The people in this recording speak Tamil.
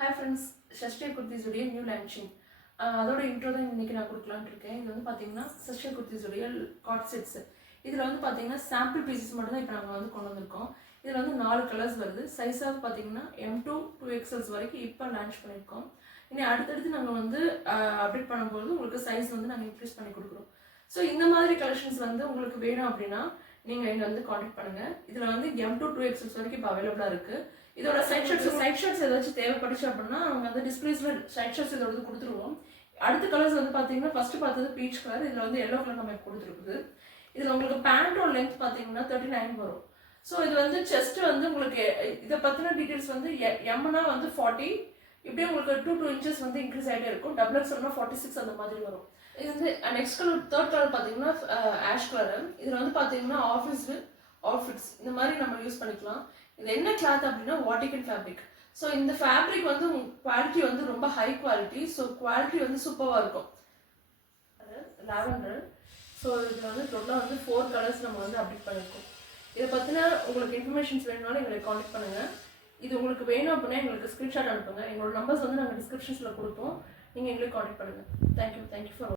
Hi friends, Shashtiya Kurtis உடைய நியூ லான்ச்சிங் அதோட இன்ட்ரோ தான் இன்னைக்கு நான் கொடுக்கலான்னு இருக்கேன். இது வந்து பார்த்தீங்கன்னா Shashtiya Kurtis உடைய காட் செட்ஸ். இதில் வந்து பார்த்தீங்கன்னா சாம்பிள் பீசஸ் மட்டும் தான் இப்போ நாங்கள் வந்து கொண்டு வந்திருக்கோம். இதில் வந்து 4 கலர்ஸ் வருது. சைஸாக பார்த்தீங்கன்னா M2 2XL வரைக்கும் இப்போ லான்ச் பண்ணியிருக்கோம். இனி அடுத்தடுத்து நாங்கள் வந்து அப்டேட் பண்ணும்போது உங்களுக்கு சைஸ் வந்து நாங்கள் இன்க்ரீஸ் பண்ணி கொடுக்குறோம். ஸோ இந்த மாதிரி கலெக்ஷன்ஸ் வந்து உங்களுக்கு வேணும் அப்படின்னா நீங்கள் இங்கே வந்து காண்டாக்ட் பண்ணுங்கள். இதில் வந்து M2 2XL வரைக்கும் இப்போ அவைலபிளாக இருக்குது. இதோட சைட் ஷர்ட்ஸ் ஏதாச்சும் தேவைப்படுச்சு அப்படின்னா அவங்க வந்து டிஸ்பிளேஸ்ல சைட் ஷர்ட்ஸ் இதோட கொடுத்துருவோம். அடுத்த கலர்ஸ் வந்து பார்த்தீங்கன்னா ஃபர்ஸ்ட் பார்த்தது பீச் கலர், இதில் வந்து எல்லோ கலர் நம்ம கொடுத்துருக்குது. இதில் உங்களுக்கு பேண்டோட லென்த் பார்த்தீங்கன்னா 39 வரும். ஸோ இது வந்து செஸ்ட் வந்து உங்களுக்கு இதை பற்றின டீட்டெயில்ஸ் வந்து எம்னா வந்து 40, இப்படியே உங்களுக்கு 2 இன்ச்சஸ் வந்து இன்க்ரீஸ் ஆகிட்டே இருக்கும். டபுள் எக்ஸ்எல்னா 46 அந்த மாதிரி வரும். இது வந்து நெக்ஸ்ட் கலர் தேர்ட் கலர் பார்த்தீங்கன்னா ஆஷ் கலர். இதில் வந்து பார்த்தீங்கன்னா ஆஃபீஸ் அவுட்ஃபிட்ஸ் இந்த மாதிரி நம்ம யூஸ் பண்ணிக்கலாம். இது என்ன கிளாத் அப்படின்னா வாட்டிகன் ஃபேப்ரிக். ஸோ இந்த ஃபேப்ரிக் வந்து குவாலிட்டி வந்து ரொம்ப ஹை குவாலிட்டி. ஸோ குவாலிட்டி வந்து சூப்பராக இருக்கும். லாவெண்டர். ஸோ இதில் வந்து டோட்டலாக வந்து 4 கலர்ஸ் நம்ம வந்து அப்டேட் பண்ணியிருக்கோம். இதை பற்றின உங்களுக்கு இன்ஃபர்மேஷன்ஸ் வேணும்னாலும் எங்களை காண்டாக்ட் பண்ணுங்கள். இது உங்களுக்கு வேணும் அப்படின்னா எங்களுக்கு ஸ்க்ரீன்ஷாட் அனுப்புங்க. எங்களோட நம்பர்ஸ் வந்து நாங்கள் டிஸ்கிரிப்ஷன்ஸில் கொடுப்போம். நீங்கள் எங்களுக்கு காண்டாக்ட் பண்ணுங்கள். Thank you for